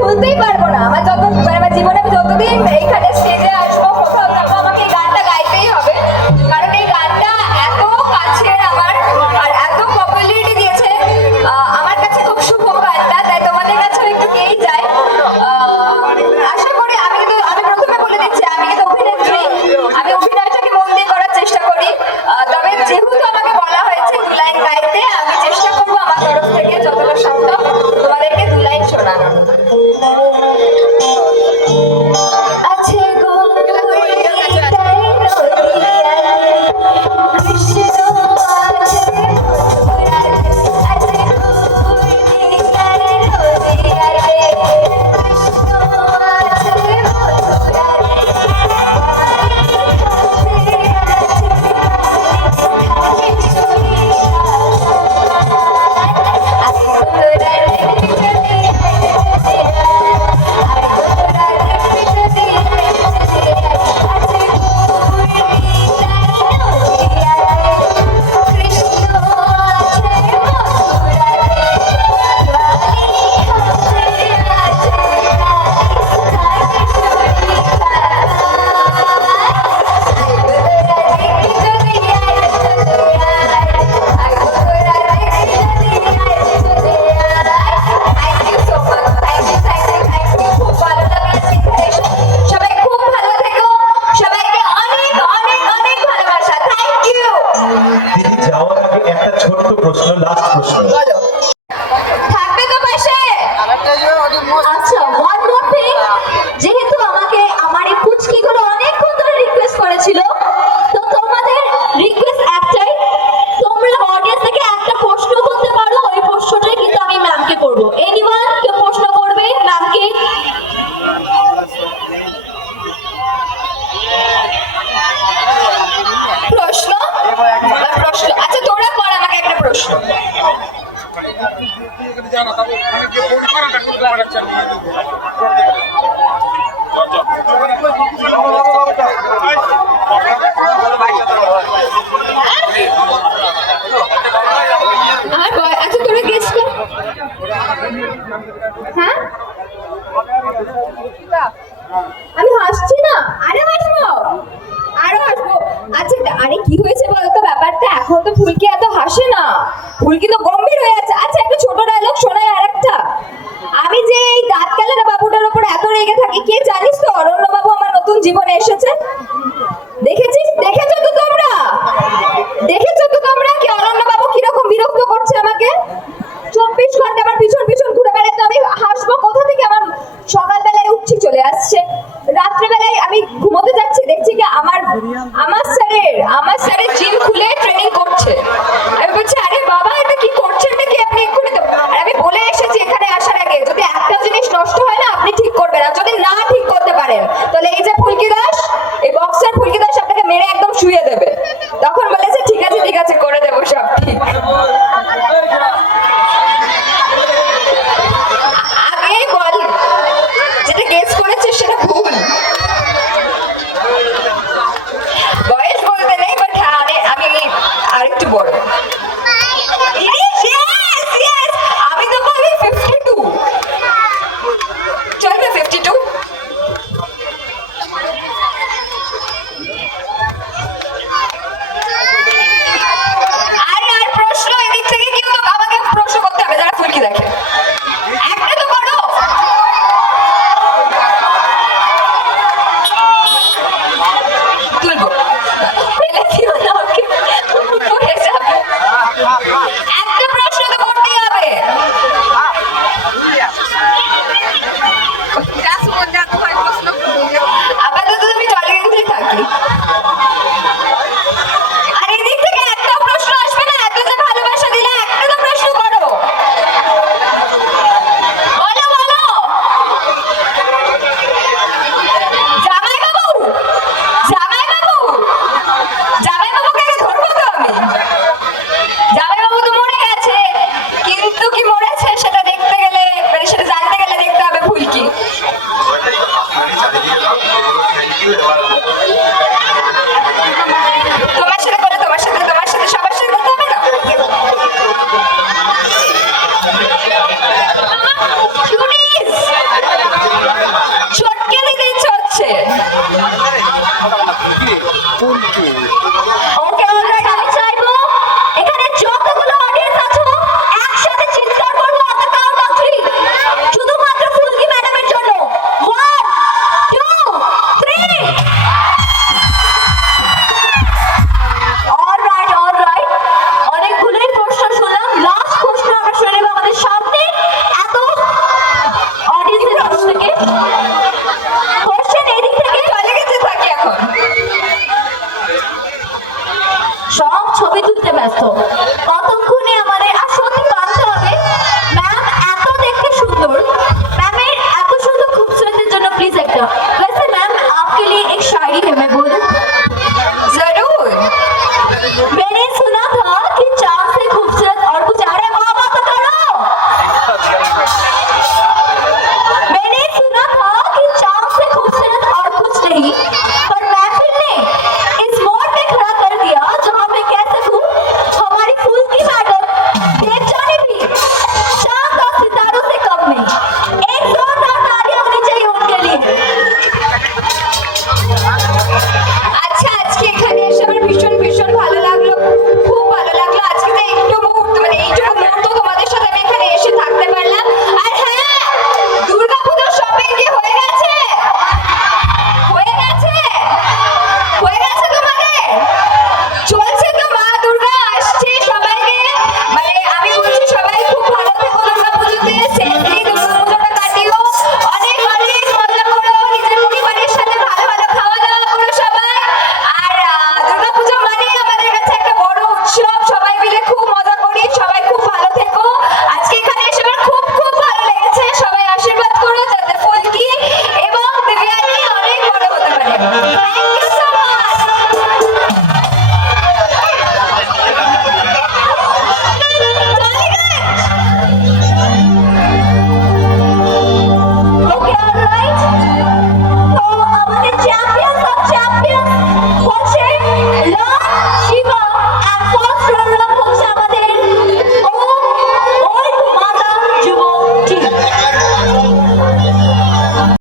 ভুলতেই পারব না। আমার যত মানে আমার জীবনে আমি যতদিন এইখানে স্টেজে আসব, কোথাও যাব last question. আরে কি হয়েছে বলতো? ব্যাপারটা এখন তো ফুলকি এত হাসে না। ফুলকি তো গম্ভীর হয়ে আছে। আচ্ছা একটা ছোট ডায়লগ শোনায় আর একটা আমি যে এই দাঁত কালের বাবুটার উপর এত রেগে থাকি, কে জানিস তো? অরণ্য বাবু আমার নতুন জীবনে এসেছে। দেখেছি তুলতে ব্যস্ত।